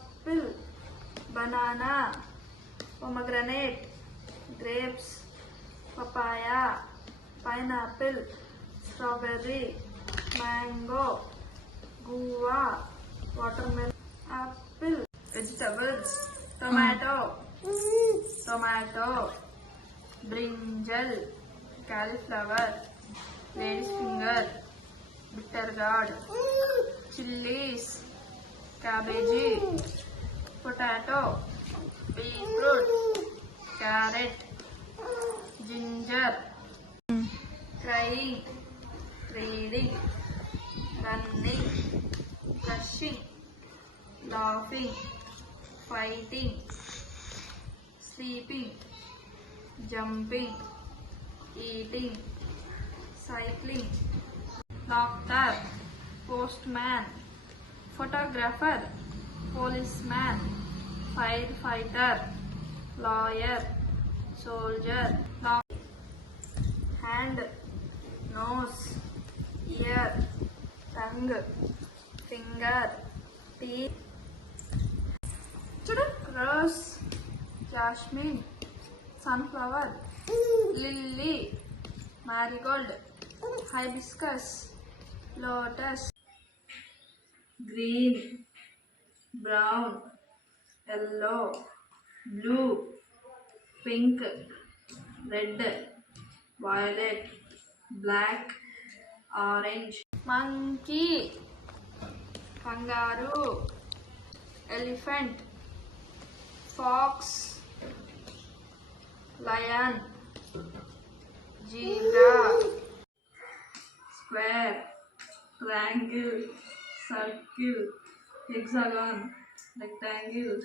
apple banana pomegranate grapes papaya pineapple strawberry mango guava watermelon apple vegetables tomato tomato brinjal cauliflower lady's finger bitter gourd chilies cabbage potato beetroot carrot ginger crying reading running brushing laughing fighting sleeping jumping eating cycling doctor postman photographer policeman firefighter lawyer soldier hand nose ear tongue finger tea చూడు rose jasmine sunflower lily marigold hibiscus lotus green, brown, yellow, blue, pink, red, violet, black, orange. Monkey, kangaroo, elephant, fox, lion, zebra, square, triangle. Circle, hexagon, rectangle.